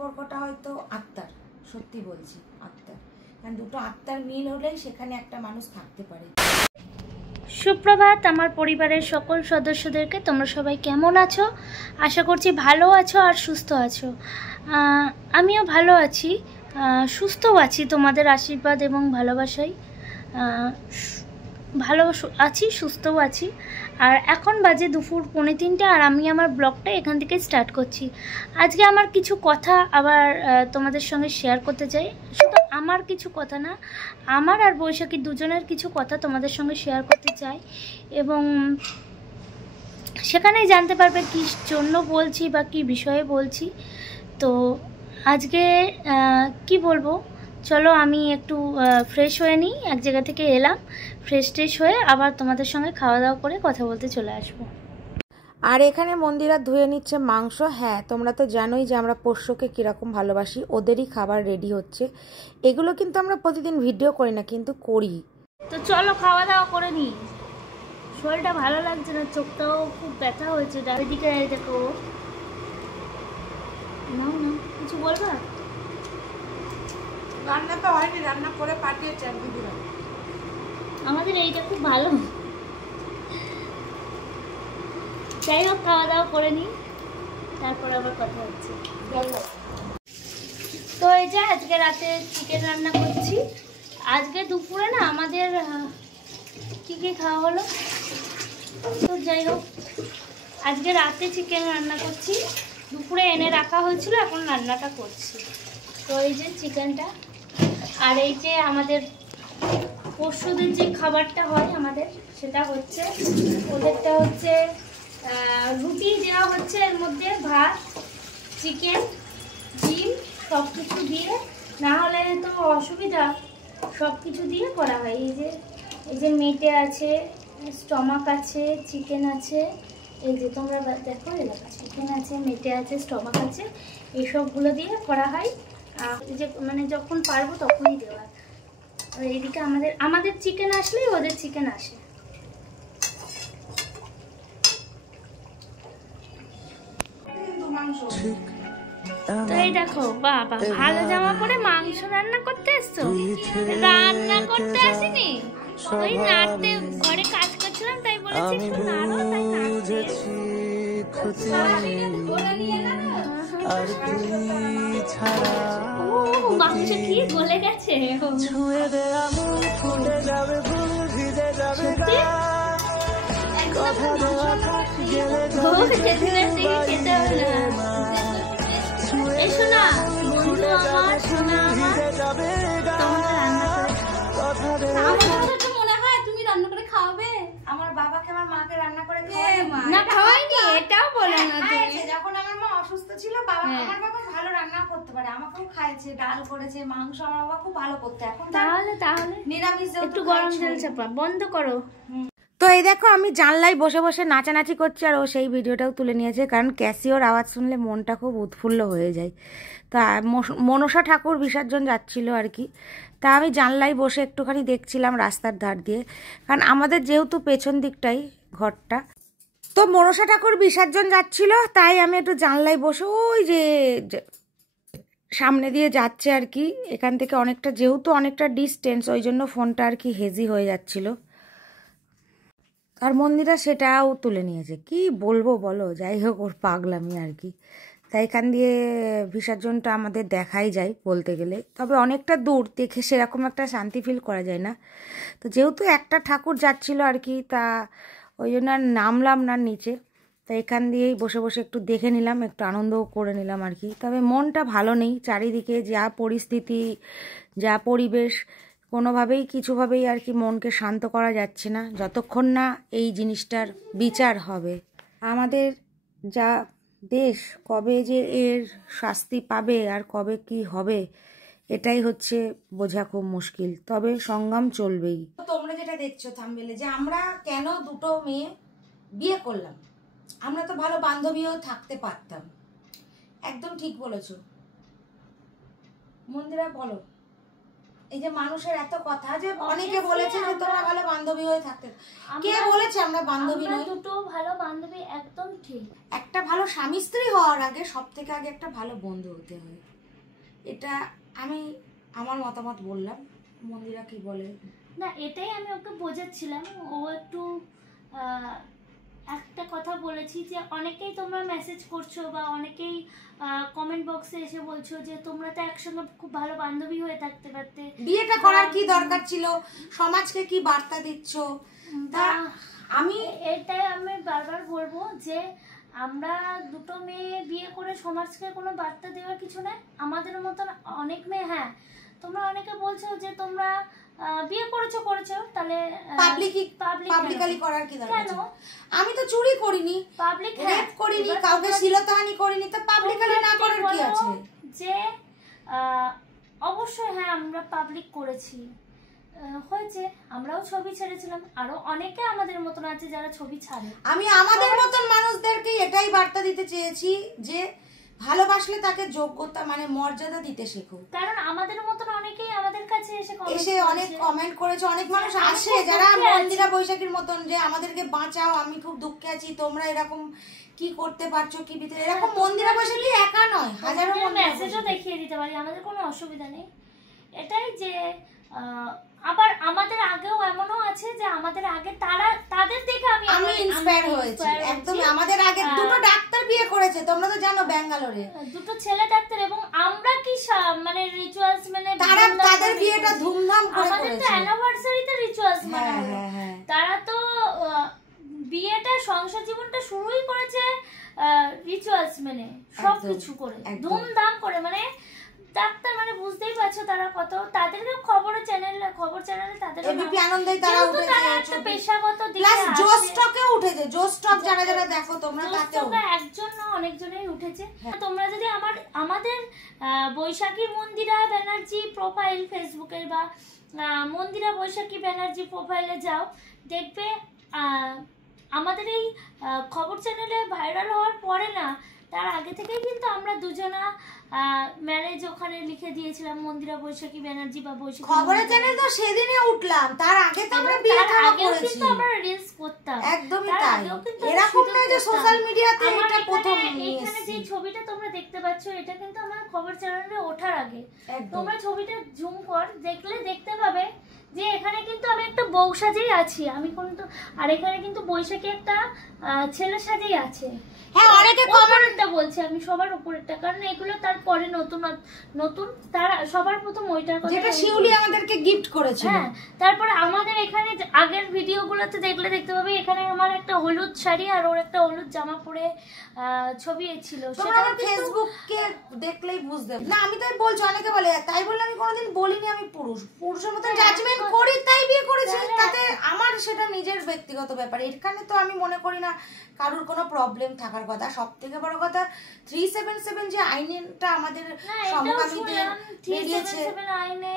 সম্পর্কটা হয়তো আত্মার, সত্যি বলছি আত্মার, কারণ দুটো আত্মার মিল হলেই সেখানে একটা মানুষ থাকতে পারে। সুপ্রভাত আমার পরিবারের সকল সদস্যদেরকে। তোমরা সবাই কেমন আছো? আশা করছি ভালো আছো আর সুস্থ আছো। আমিও ভালো আছি, সুস্থও আছি তোমাদের আশীর্বাদ এবং ভালোবাসায়। ভালো আছি, সুস্থও আছি। আর এখন বাজে দুপুর 2:45 আর আমি আমার ব্লগটা এখান থেকে স্টার্ট করছি। আজকে আমার কিছু কথা আবার তোমাদের সঙ্গে শেয়ার করতে চাই। শুধু আমার কিছু কথা না, আমার আর বৈশাখী দুজনের কিছু কথা তোমাদের সঙ্গে শেয়ার করতে চাই, এবং সেখানেই জানতে পারবে কী জন্য বলছি বা কী বিষয়ে বলছি। তো আজকে কি বলবো, চলো আমি একটু ফ্রেশ হয়ে নিই। এক জায়গা থেকে এলাম, ফ্রেশ ট্রেশ হয়ে আবার তোমাদের সঙ্গে খাওয়া দাওয়া করে কথা বলতে চলে আসবো। আর এখানে মন্দিরা ধুয়ে নিচ্ছে মাংস। হ্যাঁ, তোমরা তো জানোই যে আমরা পোষ্যকে কীরকম ভালোবাসি, ওদেরই খাবার রেডি হচ্ছে। এগুলো কিন্তু আমরা প্রতিদিন ভিডিও করি না, কিন্তু করি। তো চলো খাওয়া দাওয়া করে নিই। শরীরটা ভালো লাগছে না, চোখটাও খুব ব্যথা হয়েছে। ডাবিদিকে দেখো, না না কিছু বলবা? রান্না তো হয়নি, রান্না করে পাঠিয়েছে আর দিদিরা। আমাদের এইটা খুব ভালো। যাই হোক, খাওয়া দাওয়া করে নিই, তারপর আবার কথা হচ্ছে। তো এই যে আজকে রাতে চিকেন রান্না করছি। আজকে দুপুরে না আমাদের কি কি খাওয়া হলো, তো যাই হোক আজকে রাতে চিকেন রান্না করছি। দুপুরে এনে রাখা হয়েছিল, এখন রান্নাটা করছি। তো এই যে চিকেনটা, আর এই যে আমাদের পশুদের যে খাবারটা হয় আমাদের, সেটা হচ্ছে, ওদেরটা হচ্ছে রুটি দেওয়া হচ্ছে, এর মধ্যে ভাত, চিকেন, ডিম সব কিছু দিয়ে, না হলে তো অসুবিধা, সব কিছু দিয়ে করা হয়। এই যে মেটে আছে, স্টমাক আছে, চিকেন আছে, এই যে তোমরা দেখো এলাকা, চিকেন আছে, মেটে আছে, স্টমাক আছে, এইসবগুলো দিয়ে করা হয়। এই যে মানে যখন পারবো তখনই দেওয়া। আর এইদিকে আমাদের চিকেন আসলেই ওদের চিকেন আসে। তো এই দেখো, বাবা ভালো জামা পরে মাংস রান্না করতে এসছো? রান্না করতে আসিনি, ওই নাড়তে, ঘরে কাজ করছিলাম তাই বলেছি একটু নাড়ো, তাই নাড়তে। মাংস কি গলে গেছে? সত্যি খেতে হবে না। এই শোনা বন্ধু আমার, শোনা আমার, মনে হয় তুমি রান্না করে খাওয়াবে আমার বাবাকে আমার মাকে রান্না করে না? খাওয়াইনি, এটাও বলো না তুমি। যখন আমার মা অসুস্থ ছিল, আমার বাবা ভালো রান্না করতে পারে, আমাকেও খাইছে, ডাল করেছে, মাংস আমার বাবা খুব ভালো করতে। এখন তাহলে নিরামিষ একটু গরম জল চাপা বন্ধ করো। তো এই দেখো আমি জানলায় বসে বসে নাচানাচি করছি, আর ও সেই ভিডিওটাও তুলে নিয়েছে, কারণ ক্যাসিওর আওয়াজ শুনলে মনটা খুব উৎফুল্ল হয়ে যায়। তা মনসা ঠাকুর বিসর্জন যাচ্ছিল আর কি, তা আমি জানলায় বসে একটুখানি দেখছিলাম রাস্তার ধার দিয়ে, কারণ আমাদের যেহেতু পেছন দিকটাই ঘরটা, তো মনসা ঠাকুর বিসর্জন যাচ্ছিল, তাই আমি একটু জানলায় বসে ওই যে সামনে দিয়ে যাচ্ছে আর কি, এখান থেকে অনেকটা, যেহেতু অনেকটা ডিস্টেন্স, ওই জন্য ফোনটা আর কি হেজি হয়ে যাচ্ছিল। আর মন্দিরা সেটাও তুলে নিয়েছে, কি বলবো বলো, যাই হোক ওর পাগলামি আর কি। তাই এখান দিয়ে বিসর্জনটা আমাদের দেখাই যায় বলতে গেলে, তবে অনেকটা দূর, দেখে সেরকম একটা শান্তি ফিল করা যায় না। তো যেহেতু একটা ঠাকুর যাচ্ছিল আর কি, তা ওই জন্য আর নামলাম না নিচে, তো এখান দিয়েই বসে বসে একটু দেখে নিলাম, একটু আনন্দও করে নিলাম আর কি। তবে মনটা ভালো নেই, চারিদিকে যা পরিস্থিতি, যা পরিবেশ, কোনোভাবেই কিছুভাবেই আর কি মনকে শান্ত করা যাচ্ছে না, যতক্ষণ না এই জিনিসটার বিচার হবে। আমাদের যা দেশ কবে যে এর শাস্তি পাবে আর কবে কি হবে, এটাই হচ্ছে বোঝা খুব মুশকিল, তবে সংগ্রাম চলবেই। তোমরা যেটা দেখছো থাম্বনেলে, যে আমরা কেন দুটো মেয়ে বিয়ে করলাম, আমরা তো ভালো বান্ধবীও থাকতে পারতাম। একদম ঠিক বলেছো মন্দিরা, বলো। এই যে মানুষের এত কথা যে অনেকে বলেছে যে তোমরা ভালো বান্ধবী হয়ে থাকতে, কে বলেছে আমরা বান্ধবী নই? দুটো ভালো বান্ধবী, একদম ঠিক। একটা ভালো স্বামী স্ত্রী হওয়ার আগে সব থেকে আগে একটা ভালো বন্ধু হতে হয়, এটা আমি আমার মতামত বললাম। মন্দিরা কি বলে? না, এটাই আমি ওকে বোঝাচ্ছিলাম। ও একটু একটা কথা বলেছি যে অনেকেই তোমরা মেসেজ করছো বা অনেকেই কমেন্ট বক্সে এসে বলছো যে তোমরা তো একসঙ্গে খুব ভালো বান্ধবী হয়ে থাকতে পারতে, বিয়েটা করার কি দরকার ছিল, সমাজকে কি বার্তা দিচ্ছ? তা আমি এটাই আমি বারবার বলবো যে আমরা দুটো মেয়ে বিয়ে করে সমাজকে কোনো বার্তা দেওয়ার কিছু নাই। আমাদের মতন অনেক মেয়ে, হ্যাঁ তোমরা অনেকে বলছো যে তোমরা বিয়ে করেছো তাহলে পাবলিকালি করার কি দরকার? কেন? আমি তো চুরি করিনি, পাবলিক রেপ করিনি, কাউকে শ্লীলতাহানি করিনি, তো পাবলিকালি না করার কি আছে? যে অবশ্যই হ্যাঁ আমরা পাবলিক করেছি, হয়েছে, আমরাও ছবি ছেড়েছিলাম, আরো অনেকে আমাদের মতন আছে যারা ছবি ছাড়ে। আমি আমাদের মতন মানুষদেরকে এটাই বার্তা দিতে চেয়েছি যে ভালোবাসলে তাকে যোগ্যতা মানে মর্যাদা দিতে শেখো। কারণ আমাদের মতন অনেকেই আমাদের কাছে এসে অনেক কমেন্ট করেছে, অনেক মানুষ আসে যারা মন্দিরা বৈশাখীর মতন যে আমাদেরকে বাঁচাও, আমি খুব দুঃখে আছি, তোমরা এরকম কি করতে পারছো কি ভিতরে, এরকম মন্দিরা বৈশাখী একা নয়, হাজারো মেসেজও দেখিয়ে দিতে পারি, আমাদের কোনো অসুবিধা নেই। এটাই যে আবার আমাদের আগেও এমনও আছে যে আমাদের আগে তাদের দেখে আমি ইন্সপায়ার হয়েছি একদম। আমাদের আগে দুটো ডাক্তার বিয়ে করেছে, তোমরা তো জানো, ব্যাঙ্গালোরে দুটো ছেলে ডাক্তার, এবং আমরা কি মানে রিচুয়ালস মানে তাদের বিয়েটা ধুমধাম করে করেছে, আমাদের তো অ্যানিভার্সারিতে রিচুয়ালস মানে তারা তো বিয়েটা সংসার জীবনটা শুরুই করেছে রিচুয়ালস মেনে, সবকিছু করে ধুমধাম করে, মানে ডাক্তার মানে বুঝতেই পারছো তারা কত, তাদেরকে খবর চ্যানেলে তাদের এবিপি আনন্দে তারা উঠেছে, তারা একটা পেশাগত দিকে প্লাস জোস্টকে উঠেছে, জোস্টক যারা দেখো তোমরা তাতেও একজন না অনেকজনেই উঠেছে। তোমরা যদি আমাদের বৈশাখী মন্দিরা ব্যানার্জি প্রোফাইল ফেসবুকের বা মন্দিরা বৈশাখী ব্যানার্জি প্রোফাইলে যাও, দেখবে আমাদের এই খবর চ্যানেলে ভাইরাল হওয়ার পরে না, তার আগে থেকেই কিন্তু আমরা দুজনা ম্যারেজ ওখানে লিখে দিয়েছিলাম মন্দিরা বৈশাখী ব্যানার্জি বা বৈশাখী খবরের চ্যানেল তো সেদিনে উঠলাম, তার আগে তো আমরা বিয়েটা করেছি, কিন্তু আমরা রিলস করতাম একদমই তাই। এরকম না যে সোশ্যাল মিডিয়াতে এটা প্রথম এখানে যে ছবিটা তোমরা দেখতে পাচ্ছ এটা কিন্তু আমার খবর চ্যানেলে ওঠার আগে, তোমরা ছবিটা জুম কর দেখলে দেখতে পাবে যে এখানে কিন্তু আমি একটা বউ সাজেই আছি, আমি কিন্তু আর এখানে কিন্তু বৈশাখী একটা ছেলে সাজেই আছে। হ্যাঁ, অনেকে কমেন্টটা বলছে আমি সবার উপরেরটা, কারণ এগুলো তারপরে নতুন তার সবার প্রথম ওইটার কথা যেটা শিউলি আমাদেরকে গিফট করেছিল। হ্যাঁ, তারপরে আমাদের এখানে আগের ভিডিওগুলোতে দেখলে দেখতে পাবে এখানে আমার একটা হলুদ শাড়ি আর ওর একটা হলুদ জামা পরে ছবি ছিল, সেটা ফেসবুকে দেখলেই বুঝতে। না আমি তাই বলছি, অনেকে বলে তাই বললে আমি কোনোদিন বলিনি আমি পুরুষের মতো জাজমেন্ট করি তাই বিয়ে করেছি, তাতে আমার সেটা নিজের ব্যক্তিগত ব্যাপার। এখানে তো আমি মনে করি না কারোর কোনো প্রবলেম থাকার কথা। সব থেকে বড় কথা 377 যে আইনটা আমাদের সমকামীদের বেরিয়েছে, আইনে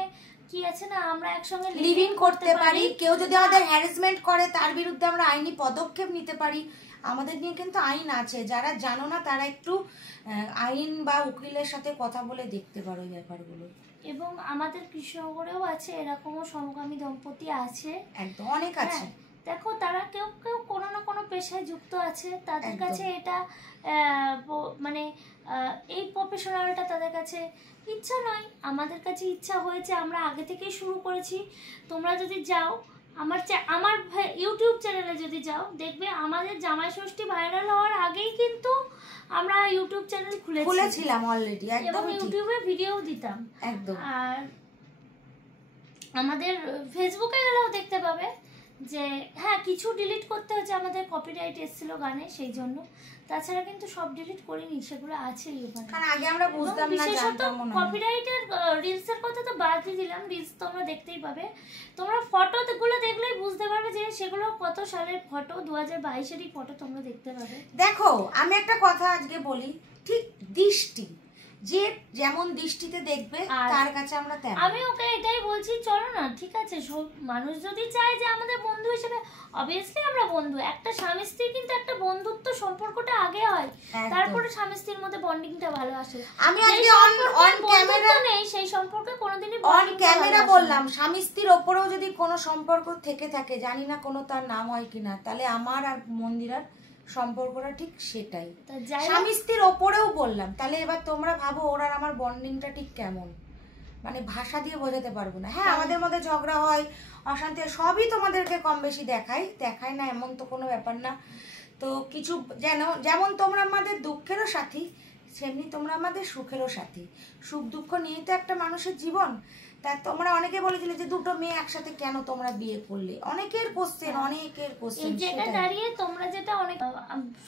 কি আছে না আমরা একসঙ্গে লিভিং করতে পারি, কেউ যদি আমাদের হ্যারাসমেন্ট করে তার বিরুদ্ধে আমরা আইনি পদক্ষেপ নিতে পারি, আমাদের নিয়ে কিন্তু আইন আছে। যারা জানো না তারা একটু আইন বা উকিলের সাথে কথা বলে দেখতে পারো এই ব্যাপারগুলো। এবং আমাদের কৃষ্ণনগরেও আছে এরকমও সমকামী দম্পতি আছে, একদম অনেক আছে। দেখো তারা কেউ কোনো না কোনো পেশায় যুক্ত আছে, তাদের কাছে এটা মানে এই প্রফেশনালটা তাদের কাছে ইচ্ছা নয়, আমাদের কাছে ইচ্ছা হয়েছে, আমরা আগে থেকেই শুরু করেছি। তোমরা যদি যাও আমার ইউটিউব চ্যানেলে যদি যাও দেখবে আমাদের জামাই ষষ্ঠী ভাইরাল হওয়ার আগেই কিন্তু আমরা ইউটিউব চ্যানেল খুলেছিলাম অলরেডি, একদম ইউটিউবে ভিডিও দিতাম একদম। আর আমাদের ফেসবুকে গেলেও দেখতে পাবে যে হ্যাঁ কিছু ডিলিট করতে হচ্ছে, আমাদের কপিরাইট এসেছিল গানে সেই জন্য, তাছাড়া কিন্তু সব ডিলিট করিনি, সেগুলো আছেই ওখানে। কারণ আগে আমরা বুঝতাম না, জানতাম না। কপিরাইটের রিলসের কথা তো বাদই দিলাম, রিলস তোমরা দেখতেই পাবে, তোমরা ফটোগুলো দেখলেই বুঝতে পারবে যে সেগুলো কত সালের ফটো, 2022-এরই ফটো তোমরা দেখতে পাবে। দেখো আমি একটা কথা আজকে বলি, ঠিক দৃষ্টি যে যেমন দৃষ্টিতে দেখবে তার কাছে আমরা তেমন। আমি ওকে এটাই বলছি, চলো না ঠিক আছে, সব মানুষ যদি চায় যে আমাদের বন্ধু হিসেবে, অবভিয়াসলি আমরা বন্ধু। একটা স্বামী স্ত্রী কিন্তু একটা বন্ধুত্ব সম্পর্কটা আগে হয়, তারপরে স্বামী স্ত্রীর মধ্যে বন্ডিংটা ভালো আসে। আমি আজকে অন ক্যামেরা নেই, সেই সম্পর্কে কোনোদিনই অন ক্যামেরা বললাম, স্বামী স্ত্রীর ওপরেও যদি কোনো সম্পর্ক থেকে থাকে, জানি না কোনো তার নাম হয় কিনা, তাহলে আমার আর মন্দিরার সম্পর্কটা ঠিক সেটাই, স্বামী স্ত্রীর ওপরেও বললাম। তাহলে এবার তোমরা ভাবো ওর আর আমার বন্ডিংটা ঠিক কেমন, মানে ভাষা দিয়ে বোঝাতে পারবো না। হ্যাঁ আমাদের মধ্যে ঝগড়া হয়, অশান্তি, সবই তোমাদেরকে কম বেশি দেখায় না এমন তো কোনো ব্যাপার না। তো কিছু যেমন তোমরা আমাদের দুঃখেরও সাথী, সেমনি তোমরা আমাদের সুখেরও সাথী। সুখ দুঃখ নিয়ে তো একটা মানুষের জীবন। তা তোমরা অনেকে বলেছিলে যে দুটো মেয়ে একসাথে কেন তোমরা বিয়ে করলে, অনেকের কোশ্চেন। এই জায়গায় দাঁড়িয়ে তোমরা যেটা অনেক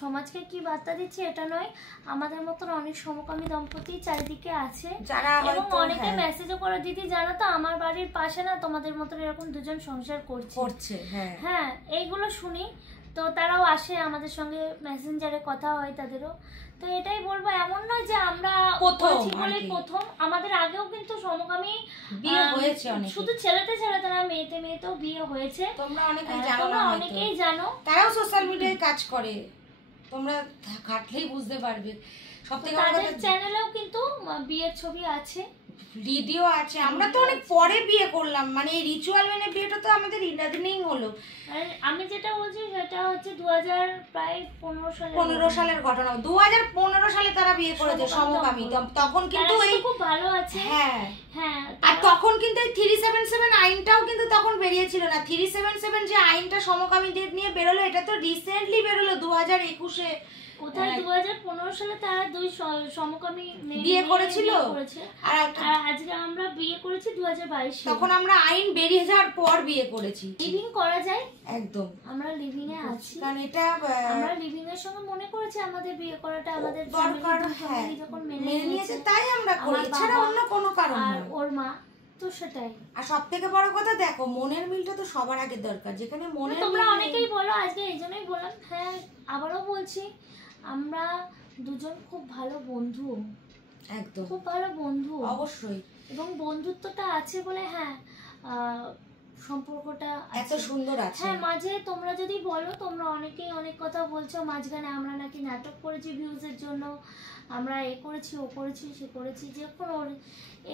সমাজকে কি বার্তা দিচ্ছে এটা নয়, আমাদের মতন অনেক সমকামী দম্পতি চারিদিকে আছে, যারা এবং অনেকে মেসেজও করে, দিদি জানো তো আমার বাড়ির পাশে না তোমাদের মতন এরকম দুজন সংসার করছে। হ্যাঁ এইগুলো শুনি, তো তারাও আসে আমাদের সঙ্গে, মেসেঞ্জারে কথা হয় তাদেরও। তো এটাই বলবো, এমন নয় যে আমরা প্রথম, আমাদের আগেও কিন্তু সমকামী বিয়ে হয়েছে, শুধু ছেলেতে না, মেয়েতেও বিয়ে হয়েছে। তোমরা অনেকেই জানো, তারাও সোশ্যাল মিডিয়ায় কাজ করে, তোমরা ঘাটলেই বুঝতে পারবে। সবথেকে তাদের চ্যানেলেও কিন্তু বিয়ের ছবি আছে, ভিডিও আছে। আমরা তো অনেক পরে বিয়ে করলাম, মানে এই রিচুয়াল মেনে বিয়েটা তো আমাদের ইদানিং হলো। আমি যেটা বলছি সেটা হচ্ছে 2015 সালের ঘটনা। 2015 সালে তারা বিয়ে করেছে সমকামী, তখন কিন্তু এই খুব ভালো আছে। হ্যাঁ আর তখন কিন্তু এই 377 আইনটাও কিন্তু তখন বেরিয়েছিল না। 377 যে আইনটা সমকামীদের নিয়ে বেরোলো, এটা তো রিসেন্টলি বেরোলো 2021-এ। কোথায় 2015 সালে তারা দুই সমকামী বিয়ে করেছিল, আর আজকে আমরা বিয়ে করেছি 2022। তখন আমরা আইন বেরিয়ে যাওয়ার পর বিয়ে করেছি। লিভিং করা যায়, একদম আমরা লিভিং এ আছি, কারণ এটা আমরা লিভিং এর সঙ্গে মনে করেছি আমাদের বিয়ে করাটা আমাদের দরকার। হ্যাঁ যখন মেনে নিয়েছে তাই আমরা করি, এছাড়া অন্য কোনো কারণ না। আর ওর মা তো সেটাই। আর সবথেকে বড় কথা দেখো, মনের মিলটা তো সবার আগে দরকার। যেখানে মনের তোমরা অনেকেই বলো, আজকে এইজন্যই বললাম। হ্যাঁ আবারও বলছি, আমরা দুজন খুব ভালো বন্ধু, একদম খুব ভালো বন্ধু অবশ্যই, এবং বন্ধুত্বটা আছে বলে সম্পর্কটা এত সুন্দর আছে। হ্যাঁ মাঝে তোমরা যদি বলো, তোমরা অনেকেই অনেক কথা বলছো মাঝখানে, আমরা নাকি নাটক করেছি ভিউজের জন্য, আমরা এ করেছি ও করেছি সে করেছি, যে কোনো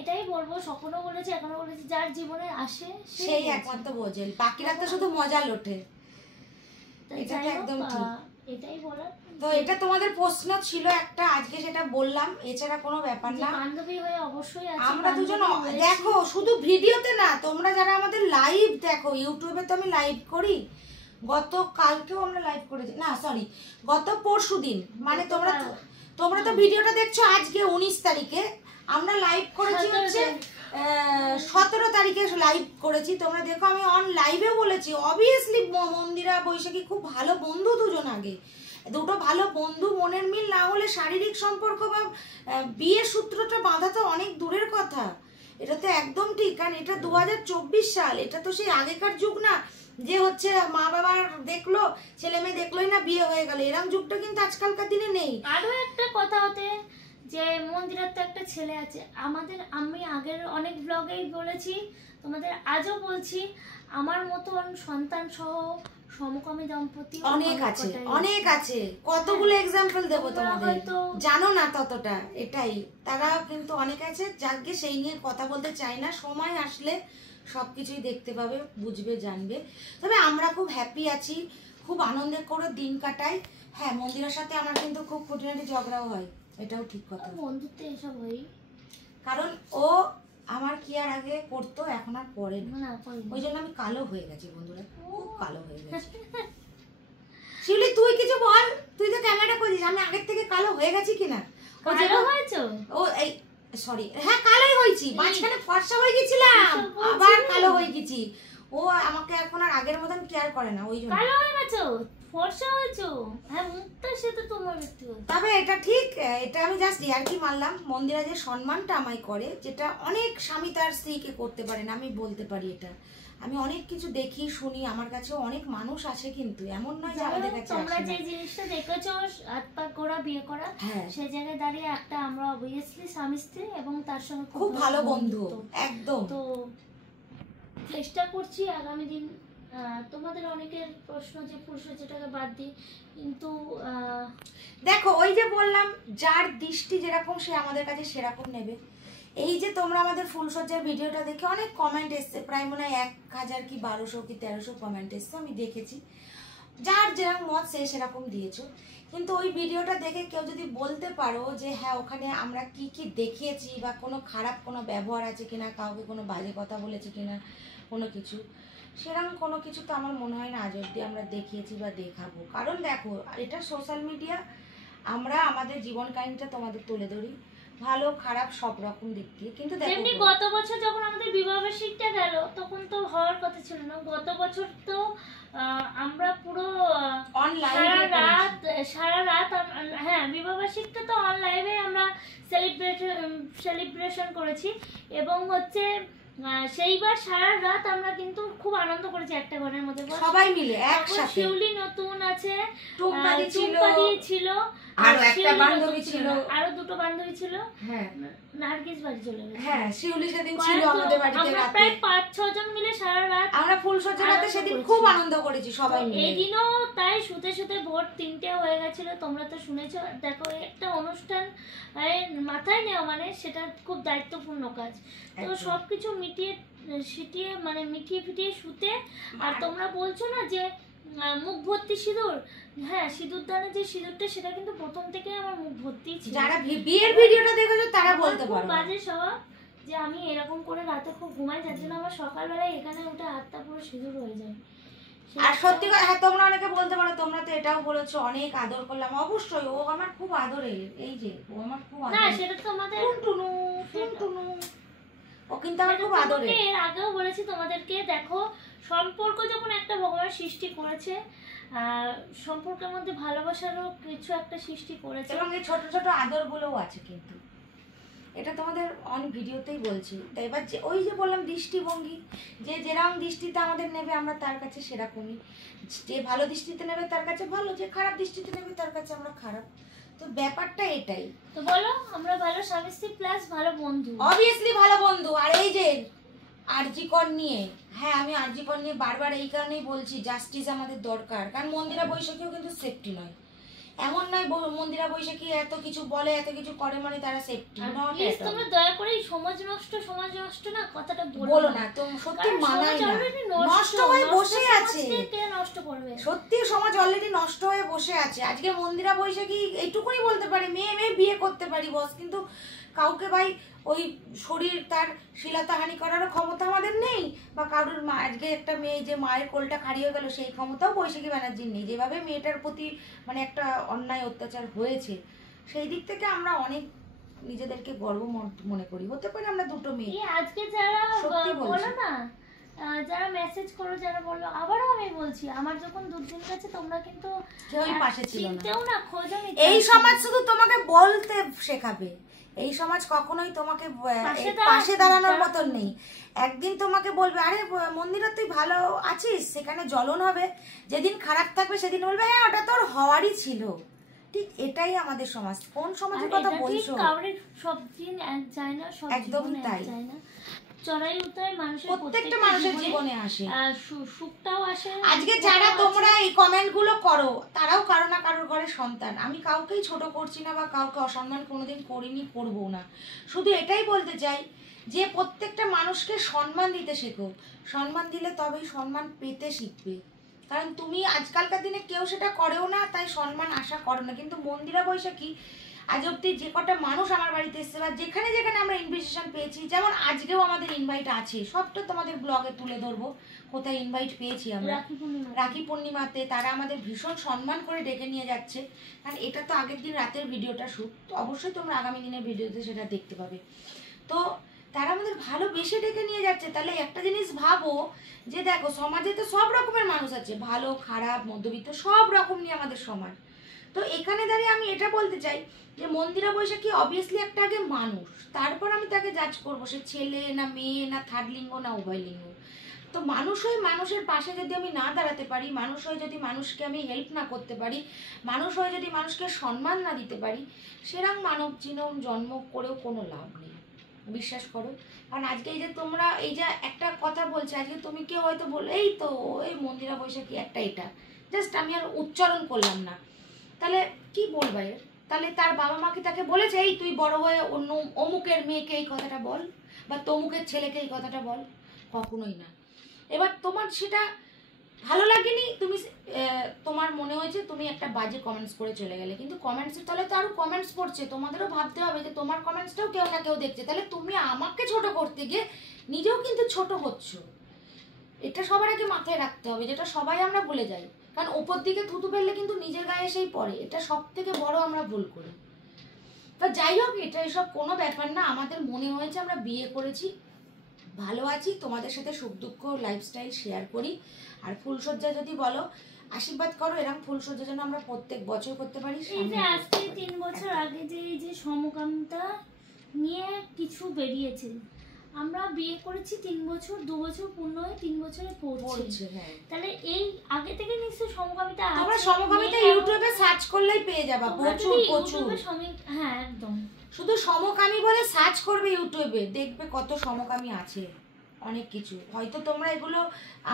এটাই বলবো, সকলও বলেছি এখনো বলেছি, যার জীবনে আসে সেই একমাত্র বোঝে, বাকিরা তো শুধু মজা লোটে। এটা একদম ঠিক, এটাই বলার। তো এটা তোমাদের প্রশ্ন ছিল একটা, আজকে সেটা বললাম, এছাড়া কোনো ব্যাপার না। বান্ধবী হয়ে অবশ্যই আমরা দুজন দেখো, শুধু ভিডিওতে না, তোমরা যারা আমাদের লাইভ দেখো, ইউটিউবে তো আমি লাইভ করি, গত কালকেও আমরা লাইভ করেছি, না সরি গত পরশুদিন, মানে তোমরা তো ভিডিওটা দেখছো আজকে 19 তারিখে, আমরা লাইভ করেছি হচ্ছে 17 তারিখে লাইভ করেছি। তোমরা দেখো, আমি অন লাইভে বলেছি, অবভিয়াসলি মন্দিরা বৈশাখী খুব ভালো বন্ধু, দুজন আগে দুটো ভালো বন্ধু, মনের মিল না হলে শারীরিক সম্পর্ক বা বিয়ের সূত্রটা বাঁধা তো অনেক দূরের কথা। এটা তো একদম ঠিক, কারণ এটা 2024 সাল, এটা তো সেই আগেকার যুগ না যে হচ্ছে মা বাবার দেখলো, ছেলে মেয়ে দেখলোই না বিয়ে হয়ে গেল, এরকম যুগটা কিন্তু আজকালকার দিনে নেই। আরো একটা কথা হতে, যে মন্দিরার তো একটা ছেলে আছে, আমি আগের অনেক ব্লগেই বলেছি, তোমাদের আজও বলছি, আমার মতন সন্তান সহ সমকামী দম্পতি অনেক আছে, কতগুলো এক্সাম্পল দেবো তোমাদের, জানো না ততটা। এটাই, তারা কিন্তু অনেক আছে, যাকে সেই নিয়ে কথা বলতে চাই না, সময় আসলে সবকিছুই দেখতে পাবে, বুঝবে, জানবে। তবে আমরা খুব হ্যাপি আছি, খুব আনন্দে করে দিন কাটাই। হ্যাঁ মন্দিরের সাথে আমার কিন্তু খুব খুঁটিনাটি ঝগড়াও হয়, এটাও ঠিক কথা, বন্ধুত্বে এসব হয়, কারণ ও আমার কি আর আগে করতো, এখন আর পরে না, ওই জন্য আমি কালো হয়ে গেছি বন্ধুরা, খুব কালো হয়ে গেছি। শিউলি তুই কিছু বল, তুই তো ক্যামেরা করিস, আমি আগের থেকে কালো হয়ে গেছি কিনা? ও এই সরি, হ্যাঁ কালোই হয়েছি, মাঝখানে ফর্সা হয়ে গেছিলাম, আবার কালো হয়ে গেছি। ও আমাকে এখন আর আগের মতন কেয়ার করে না, ওই জন্য কালো হয়ে গেছো, ফর্সা হয়েছো। হ্যাঁ মুখটা সেটা তোমার ব্যক্তিগত, তবে এটা ঠিক, এটা আমি জাস্ট ইয়ার্কি মারলাম। মন্দিরা যে সম্মানটা আমায় করে, যেটা অনেক স্বামী তার স্ত্রীকে করতে পারে না, আমি বলতে পারি এটা। আমি অনেক কিছু দেখি শুনি, আমার কাছেও অনেক মানুষ আসে, কিন্তু এমন নয় যে আমাদের কাছে তোমরা আসে যে না। জিনিসটা দেখেছো হাত পা করা বিয়ে করা, হ্যাঁ, সেই জায়গায় দাঁড়িয়ে একটা আমরা অবভিয়াসলি স্বামী স্ত্রী এবং তার সঙ্গে খুব ভালো বন্ধু একদম। তো চেষ্টা করছি আগামী দিন তোমাদের অনেকের প্রশ্ন যে পুরুষের যেটাকে বাদ দিই, কিন্তু দেখো ওই যে বললাম, যার দৃষ্টি যেরকম সে আমাদের কাছে সেরকম নেবে। এই যে তোমরা আমাদের ফুলসজ্জার ভিডিওটা দেখে অনেক কমেন্ট এসছে, প্রায় মনে হয় 1000 কি 1200 কি 1300 কমেন্ট এসছে, আমি দেখেছি। যার যেরকম মত সে সেরকম দিয়েছো, কিন্তু ওই ভিডিওটা দেখে কেউ যদি বলতে পারো যে হ্যাঁ ওখানে আমরা কি কি দেখিয়েছি বা কোনো খারাপ কোনো ব্যবহার আছে কিনা, কাউকে কোনো বাজে কথা বলেছে কিনা, কোনো কিছু সেরকম কোনো কিছু তো আমার মনে হয় না আজ অব্দি আমরা দেখিয়েছি বা দেখাবো। কারণ দেখো এটা সোশ্যাল মিডিয়া, আমরা আমাদের জীবন কাহিনীটা তোমাদের তুলে ধরি, ভালো খারাপ সব রকম দিক দিয়ে। কিন্তু যেমনি গত বছর যখন আমাদের বিবাহবার্ষিকীটা গেল তখন তো হওয়ার কথা ছিল না, গত বছর তো আমরা পুরো সারা রাত হ্যাঁ বিবাহবার্ষিকীটা তো অনলাইনে আমরা সেলিব্রেশন করেছি, এবং হচ্ছে সেইবার সারা রাত আমরা কিন্তু খুব আনন্দ করেছি একটা ঘরের মধ্যে সবাই মিলে একসাথে। শিউলি নতুন আছে, টুম্পাদি ছিল, আর একটা বান্ধবী ছিল, আরো দুটো বান্ধবী ছিল। হ্যাঁ, নার্গিস বাড়ি চলে গেছে। হ্যাঁ, শিউলি সেদিন ছিল আমাদের বাড়িতে রাতে। আমরা প্রায় 5-6 জন মিলে সারা রাত আমরা ফুলসজ্জা রাতে সেদিন খুব আনন্দ করেছি সবাই মিলে। এই দিনও তাই শুতে শুতে ভোর 3টে হয়ে গেছিল, তোমরা তো শুনেছো। দেখো একটা অনুষ্ঠান মাথায় নেওয়া মানে সেটা খুব দায়িত্বপূর্ণ কাজ, তো সবকিছু মিটিয়ে ফিটিয়ে শুতে। আর তোমরা বলছো না যে মুখ ভর্তি সিঁদুর, হ্যাঁ সিঁদুর দানে যে সিঁদুরটা সেটা কিন্তু প্রথম থেকে আমার মুখ ভর্তি ছিল। যারা বিয়ের ভিডিওটা দেখেছো তারা বলতে পারো। বাজে স্বভাব যে আমি এরকম করে রাতে খুব ঘুমাই, যার জন্য আমার সকালবেলায় এখানে উঠে হাতটা পুরো সিঁদুর হয়ে যায়। আর সত্যি কথা, হ্যাঁ তোমরা অনেকে বলতে পারো, তোমরা তো এটাও বলেছো অনেক আদর করলাম। অবশ্যই ও আমার খুব আদরের, এই যে ও আমার খুব আদরের। না সেটা তো আমাদের টুনটুনু ও কিন্তু আমার খুব আদরের। এর আগেও বলেছি তোমাদেরকে, দেখো সম্পর্ক যখন একটা ভগবান সৃষ্টি করেছে, সম্পর্কের মধ্যে ভালোবাসারও কিছু একটা সৃষ্টি করেছে, এবং এই ছোট ছোট আদর গুলোও আছে, কিন্তু এটা তোমাদের অনেক ভিডিওতেই বলছি। তাই এবার যে ওই যে বললাম দৃষ্টিভঙ্গি, যে যেরকম দৃষ্টিতে আমাদের নেবে আমরা তার কাছে সেরকমই, যে ভালো দৃষ্টিতে নেবে তার কাছে ভালো, যে খারাপ দৃষ্টিতে নেবে তার কাছে আমরা খারাপ। তো ব্যাপারটা এটাই। তো বলো আমরা ভালো স্বামী স্ত্রী প্লাস ভালো বন্ধু, অবভিয়াসলি ভালো বন্ধু। আর এই যে আরজিকর নিয়ে, হ্যাঁ আমি আরজিকর নিয়ে বারবার এই কারণেই বলছি, জাস্টিস আমাদের দরকার। কারণ মন্দিরা বৈশাখীও কিন্তু সেফটি নয়, এমন নয় মন্দিরা বৈশাখী এত কিছু বলে এত কিছু করে মানে তারা সেফটি নট। তোমরা দয়া করে সমাজ নষ্ট না কথাটা বলো না, তো সত্যি মানায় না, নষ্ট হয়ে বসে আছে। কে নষ্ট করবে? সত্যি সমাজ অলরেডি নষ্ট হয়ে বসে আছে। আজকে মন্দিরা বৈশাখী এইটুকুই বলতে পারি, মেয়ে বিয়ে করতে পারি বস, কিন্তু কাউকে ভাই ওই শরীর তার শিলাতাহানি করারও ক্ষমতা আমাদের নেই, বা কারোর আজকে একটা মেয়ে যে মায়ের কোলটা খারিয়ে গেল সেই ক্ষমতাও বৈশাখী ব্যানার্জির নেই। যেভাবে মেয়েটার প্রতি মানে একটা অন্যায় অত্যাচার হয়েছে, সেই দিক থেকে আমরা অনেক নিজেদেরকে গর্ব মনে করি। হতে পারে আমরা দুটো মেয়ে। আজকে যারা বলো না, যারা মেসেজ করো, যারা বললো, আবারও আমি বলছি, আমার যখন দুদিন গেছে তোমরা কিন্তু কেউই পাশে ছিল না, খোঁজও নিতে। এই সমাজ শুধু তোমাকে বলতে শেখাবে, এই সমাজ কখনোই তোমাকে পাশে দাঁড়ানোর মতন নেই। একদিন তোমাকে বলবে আরে মন্দিরা তুই ভালো আছিস, সেখানে জ্বলন হবে। যেদিন খারাপ থাকবে সেদিন বলবে হ্যাঁ ওটা তোর হওয়ারই ছিল। ঠিক এটাই আমাদের সমাজ। কোন সমাজের কথা বলছো? সব দিন এক যায় না, সব একদমই তাই। চড়াই উতরাই মানুষের প্রত্যেকটা মানুষের জীবনে আসে, সুখটাও আসে। আজকে যারা তোমরা এই কমেন্ট গুলো করো তারাও কারো না কারোর ঘরে সন্তান। আমি কাউকেই ছোট করছি না বা কাউকে অসম্মান কোনোদিন করিনি, করবো না। শুধু এটাই বলতে চাই যে প্রত্যেকটা মানুষকে সম্মান দিতে শেখো। সম্মান দিলে তবেই সম্মান পেতে শিখবে। কারণ তুমি আজকালকার দিনে কেউ সেটা করেও না, তাই সম্মান আশা করো না। কিন্তু মন্দিরা বৈশাখী আজ অব্দি যে কটা মানুষ আমার বাড়িতে এসছে বা যেখানে যেখানে আমরা ইনভিটেশন পেয়েছি, যেমন আজকেও আমাদের ইনভাইট আছে, সবটা তোমাদের ব্লগে তুলে ধরবো কোথায় ইনভাইট পেয়েছি আমরা। রাখি পূর্ণিমাতে তারা আমাদের ভীষণ সম্মান করে ডেকে নিয়ে যাচ্ছে। কারণ এটা তো আগের দিন রাতের ভিডিওটা শ্যুট, তো অবশ্যই তোমরা আগামী দিনের ভিডিওতে সেটা দেখতে পাবে। তো তারা আমাদের ভালোবেসে ডেকে নিয়ে যাচ্ছে। তাহলে একটা জিনিস ভাবো যে দেখো সমাজে তো সব রকমের মানুষ আছে, ভালো খারাপ মধ্যবিত্ত সব রকম নিয়ে আমাদের সমাজ। তো এখানে দাঁড়িয়ে আমি এটা বলতে চাই যে মন্দিরা বৈশাখী অবভিয়াসলি একটা আগে মানুষ, তারপর আমি তাকে জাজ করবো সে ছেলে না মেয়ে না থার্ড লিঙ্গ না উভয় লিঙ্গ। তো মানুষ হয়ে মানুষের পাশে যদি আমি না দাঁড়াতে পারি, মানুষ হয়ে যদি মানুষকে আমি হেল্প না করতে পারি, মানুষ হয়ে যদি মানুষকে সম্মান না দিতে পারি, সেরকম মানব জীবন জন্ম করেও কোনো লাভ নেই, বিশ্বাস করো। কারণ আজকে এই যে তোমরা এই যে একটা কথা বলছে, আজকে তুমি কেউ হয়তো বলো এই তো এই মন্দিরা বৈশাখী একটা, এটা জাস্ট আমি আর উচ্চারণ করলাম না, তাহলে কি বলবো এর? তাহলে তার বাবা মা কি তাকে বলেছে এই তুই বড় হয়ে অন্য অমুকের মেয়েকে এই কথাটা বল, বা তমুকের ছেলেকে এই কথাটা বল? কখনোই না। এবার তোমার সেটা ভালো লাগেনি, তুমি তোমার মনে হয়েছে তুমি একটা বাজে কমেন্টস করে চলে গেলে, কিন্তু কমেন্টসের তলে তো আরও কমেন্টস পড়ছে, তোমাদেরও ভাবতে হবে যে তোমার কমেন্টসটাও কেউ না কেউ দেখছে, তাহলে তুমি আমাকে ছোট করতে গিয়ে নিজেও কিন্তু ছোট হচ্ছ। এটা সবার আগে মাথায় রাখতে হবে, যেটা সবাই আমরা ভুলে যাই। কারণ ওপর দিকে থুতু ফেললে কিন্তু নিজের গায়ে এসেই পড়ে, এটা সব থেকে বড় আমরা ভুল করি। তা যাই হোক, এটা এসব কোনো ব্যাপার না। আমাদের মনে হয়েছে আমরা বিয়ে করেছি, ভালো আছি, তোমাদের সাথে সুখ দুঃখ লাইফস্টাইল শেয়ার করি। আর ফুলসজ্জা যদি বলো, আশীর্বাদ করো এরকম ফুলসজ্জা যেন আমরা প্রত্যেক বছর করতে পারি। এই যে আজকে 3 বছর আগে যে এই যে সমকামিতা নিয়ে কিছু বেরিয়েছে, আমরা বিয়ে করেছি 3 বছর, 2 বছর পূর্ণ হয়ে 3 বছরে পড়ছে। তাহলে এই আগে থেকে নিশ্চয়ই সমকামিতা আছে। তোমরা সমকামিতা ইউটিউবে সার্চ করলেই পেয়ে যাবে, প্রচুর প্রচুর। হ্যাঁ একদম, শুধু সমকামী বলে সার্চ করবে ইউটিউবে, দেখবে কত সমকামী আছে, অনেক কিছু। হয়তো তোমরা এগুলো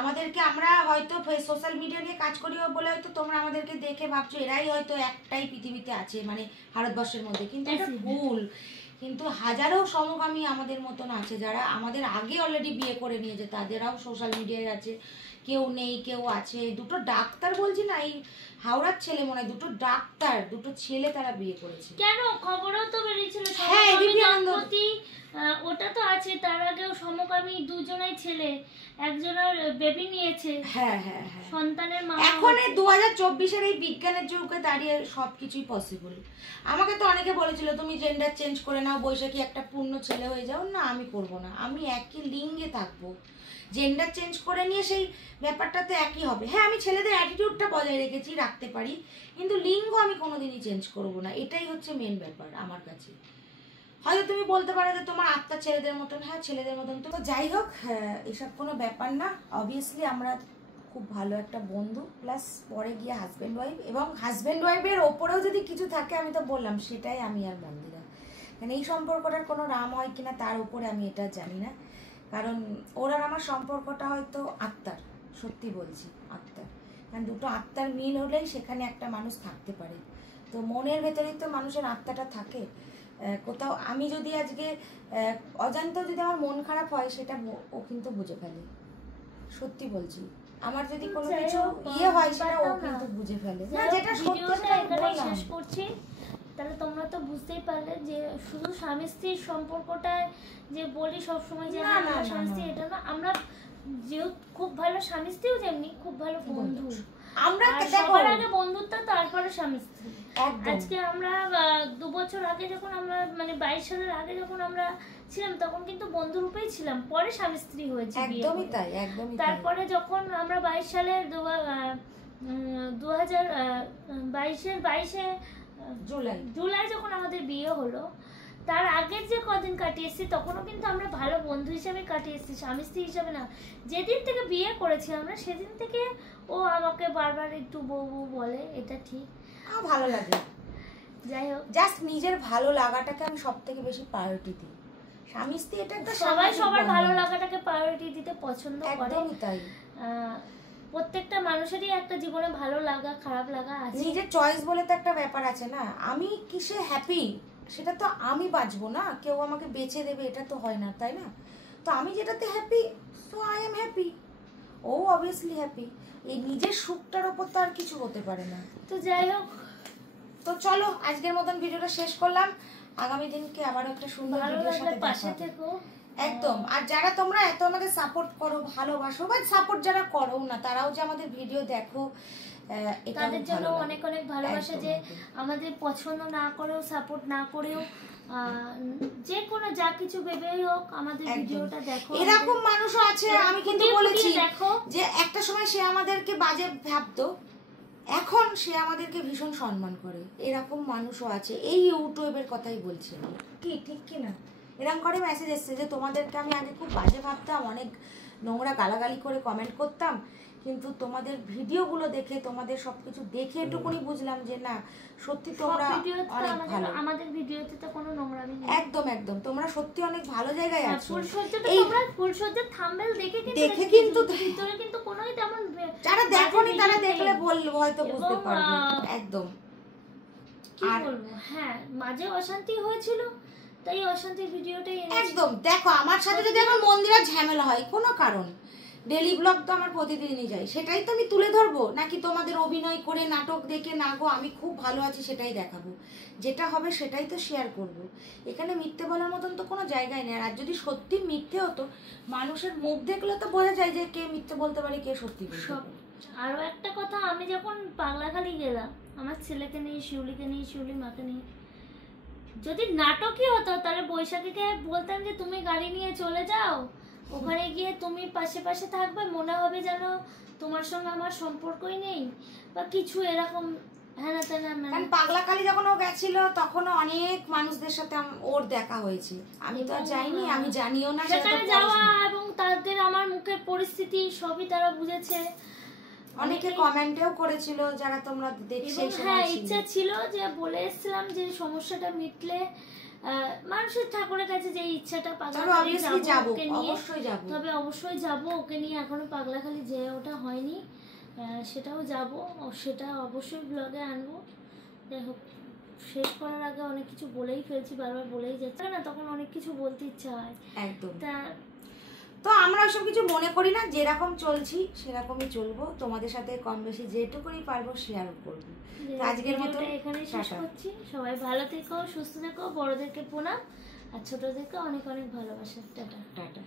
আমাদেরকে, আমরা হয়তো সোশ্যাল মিডিয়া নিয়ে কাজ করি বলে হয়তো তোমরা আমাদেরকে দেখে ভাবছো এরাই হয়তো একটাই পৃথিবীতে আছে, মানে ভারতবর্ষের মধ্যে, কিন্তু এটা ভুল। কিন্তু হাজারো সমকামী আমাদের মতন আছে যারা আমাদের আগে অলরেডি বিয়ে করে নিয়েছে, তাদেরও সোশ্যাল মিডিয়ায় আছে, কেউ নেই কেউ আছে। দুটো ডাক্তার বলছি না, এই হাওড়ার ছেলে মনে হয়, দুটো ডাক্তার, দুটো ছেলে তারা বিয়ে করেছে। কেন খবরও তো বেরিয়েছিল, হ্যাঁ ওটা তো আছে। তার আগেও সমকামী দুজনাই ছেলে, একজনের বেবি নিয়েছে, হ্যাঁ হ্যাঁ হ্যাঁ, সন্তানের মা। এখন 2024-এর এই বিজ্ঞানের যুগে দাঁড়িয়ে সবকিছুই পসিবল। আমাকে তো অনেকে বলেছিল তুমি জেন্ডার চেঞ্জ করে নাও, বৈশাখী একটা পূর্ণ ছেলে হয়ে যাও। না, আমি করব না, আমি একই লিঙ্গে থাকবো। জেন্ডার চেঞ্জ করে নিয়ে সেই ব্যাপারটা তো একই হবে। হ্যাঁ, আমি ছেলেদের অ্যাটিটিউডটা বজায় রেখেছি, রাখতে পারি, কিন্তু লিঙ্গ আমি কোনোদিনই চেঞ্জ করব না। এটাই হচ্ছে মেন ব্যাপার আমার কাছে। হয়তো তুমি বলতে পারো যে তোমার আত্মা ছেলেদের মতন, হ্যাঁ ছেলেদের মতন। তো যাই হোক, এসব কোনো ব্যাপার না। অবভিয়াসলি আমরা খুব ভালো একটা বন্ধু, প্লাস পরে গিয়ে হাজব্যান্ড ওয়াইফ, এবং হাজব্যান্ড ওয়াইফের ওপরেও যদি কিছু থাকে, আমি তো বললাম সেটাই আমি আর মন্দিরা। মানে এই সম্পর্কটার কোনো নাম হয় কিনা তার উপরে আমি এটা জানি না, কারণ ওর আর আমার সম্পর্কটা হয়তো আত্মার, সত্যি বলছি আত্মার। কারণ দুটো আত্মার মিল হলেই সেখানে একটা মানুষ থাকতে পারে। তো মনের ভেতরেই তো মানুষের আত্মাটা থাকে। কোথাও আমি যদি আজকে অজান্তেও যদি আমার মন খারাপ হয়, সেটা ও কিন্তু বুঝে ফেলে, সত্যি বলছি। আমার যদি কোনো কিছু হয় সেটা ও কিন্তু বুঝে ফেলে। না, যেটা সত্যি সেটা এখানেই শেষ করছি। তাহলে তোমরা তো বুঝতেই পারলে যে শুধু স্বামী স্ত্রীর সম্পর্কটা যে বলি সবসময় যে স্বামী স্ত্রী, এটা না। আমরা যেহেতু খুব ভালো স্বামী স্ত্রীও, যেমনি খুব ভালো বন্ধু। আমরা সবার আগে বন্ধুত্ব, তারপরে স্বামী স্ত্রী। আজকে আমরা 2 বছর আগে যখন আমরা, মানে 22 সালের আগে যখন আমরা ছিলাম, তখন কিন্তু বন্ধু রূপেই ছিলাম, পরে স্বামী স্ত্রী হয়েছে। একদমই তাই, একদমই তাই। তারপরে যখন আমরা 22 সালে 2022 জুলাই যখন আমাদের বিয়ে হলো, তার আগের যে কদিন কাটিয়েছি তখনও কিন্তু আমরা ভালো বন্ধু হিসেবে কাটিয়েছি, স্বামী স্ত্রী হিসেবে না। যেদিন থেকে বিয়ে করেছি আমরা, সেদিন থেকে ও আমাকে বারবার একটু বউ বউ বলে, এটা ঠিক ভালো লাগে। যাই হোক, জাস্ট নিজের ভালো লাগাটাকে আমি সব থেকে বেশি প্রায়োরিটি দিই। স্বামী স্ত্রী এটা একটা, সবাই সবার ভালো লাগাটাকে প্রায়োরিটি দিতে পছন্দ করে। একদমই তাই। প্রত্যেকটা মানুষেরই একটা জীবনে ভালো লাগা খারাপ লাগা আছে, নিজের চয়েস বলে তো একটা ব্যাপার আছে না। আমি কিসে হ্যাপি সেটা তো আমি বাঁচবো না, কেউ আমাকে বেছে দেবে এটা তো হয় না, তাই না? তো আমি যেটাতে happy, so I am happy, ও অবভিয়াসলি হ্যাপি। এই নিজের সুখটার ওপর তো আর কিছু হতে পারে না। তো যাই হোক, তো চলো আজকের মতন ভিডিওটা শেষ করলাম। আগামী দিনকে আবারও একটা সুন্দর ভিডিওর সাথে পাশে থেকো একদম। আর যারা তোমরা এত আমাদের সাপোর্ট করো, ভালোবাসো, বা সাপোর্ট যারা করো না, তারাও যে আমাদের ভিডিও দেখো, তাদের জন্য অনেক অনেক ভালোবাসা। যে আমাদের পছন্দ না করেও, সাপোর্ট না করেও, যে কোনো যা কিছু ভেবেই হোক আমাদের ভিডিওটা দেখো। এরকম মানুষও আছে, আমি কিন্তু বলেছি যে একটা সময় সে আমাদেরকে বাজে ভাবতো, এখন সে আমাদেরকে ভীষণ সম্মান করে। এরকম মানুষও আছে, এই ইউটিউবের কথাই বলছি আমি। কি ঠিক কি না? এরকম করে মেসেজ এসছে যে তোমাদেরকে আমি আগে খুব বাজে ভাবতাম, অনেক নোংরা গালাগালি করে কমেন্ট করতাম, কিন্তু তোমাদের ভিডিওগুলো দেখে, তোমাদের সবকিছু দেখে একটুকুনি বুঝলাম যে না সত্যি তোমরা অনেক ভালো। আমাদের ভিডিওতে তো কোনো নোংরামি নেই, একদম একদম তোমরা সত্যি অনেক ভালো জায়গায় আছো। ফুলসজ্জার থাম্বনেল দেখে কিন্তু ভিতরে কিন্তু কোনোই তেমন, যারা দেখোনি তারা দেখলে বলবো হয়তো বুঝতে পারবে। একদম কি বলবো, হ্যাঁ মাঝে অশান্তি হয়েছিল, তাই অশান্তির ভিডিওটাই একদম। দেখো আমার সাথে যদি আমার মন্দিরের ঝামেলা হয় কোনো কারণ, ডেলি ব্লগ তো আমার প্রতিদিনই যায়, সেটাই তো আমি তুলে ধরবো, নাকি তোমাদের অভিনয় করে নাটক দেখে না গো আমি খুব ভালো আছি সেটাই দেখাবো? যেটা হবে সেটাই তো শেয়ার করব। এখানে মিথ্যে বলার মতন তো কোনো জায়গায় নেই। আর যদি সত্যি মিথ্যে হতো, মানুষের মুখ দেখলে তো বোঝা যায় যে কে মিথ্যে বলতে পারে কে সত্যি বলতে পারে। আরও একটা কথা, আমি যখন পাগলাখালি গেলাম আমার ছেলেকে নিয়ে, শিউলিকে নিয়ে, শিউলির মাকে নিয়ে, যদি নাটকই হতো তাহলে বৈশাখীকে বলতাম যে তুমি গাড়ি নিয়ে চলে যাও, ওখানে গিয়ে তুমি পাশে পাশে থাকবে, মনে হবে যেন তোমার সঙ্গে আমার সম্পর্কই নেই বা কিছু এরকম হ্যাঁ তেনা। কারণ পাগলাখালি যখন ও গেছিল তখনও অনেক মানুষদের সাথে ওর দেখা হয়েছে, আমি তো আর যাইনি, আমি জানিও না সেখানে যাওয়া, এবং তাদের আমার মুখের পরিস্থিতি সবই তারা বুঝেছে। অনেকে কমেন্টেও করেছিল যারা তোমরা দেখছো। হ্যাঁ ইচ্ছা ছিল যে বলে এসেছিলাম যে সমস্যাটা মিটলে মানুষের ঠাকুরের কাছে যে ইচ্ছাটা পাগলাখালি যাবো ওকে নিয়ে, তবে অবশ্যই যাব ওকে নিয়ে। এখনো পাগলাখালি যে ওটা হয়নি, সেটাও যাব, সেটা অবশ্যই ব্লগে আনবো। যাই হোক শেষ করার আগে অনেক কিছু বলেই ফেলছি, বারবার বলেই যাচ্ছে না, তখন অনেক কিছু বলতে ইচ্ছা হয় একদম। তা তো আমরা ওসব কিছু মনে করি না, যেরকম চলছি সেরকমই চলবো, তোমাদের সাথে কম বেশি যেটুকুনি পারবো শেয়ার করবো। আজকের মতো এখানে শেষ করছি। সবাই ভালো থেকো, সুস্থ থেকো, বড়দেরকে প্রণাম আর ছোটদেরকে অনেক অনেক ভালোবাসা। টাটা। টাটা।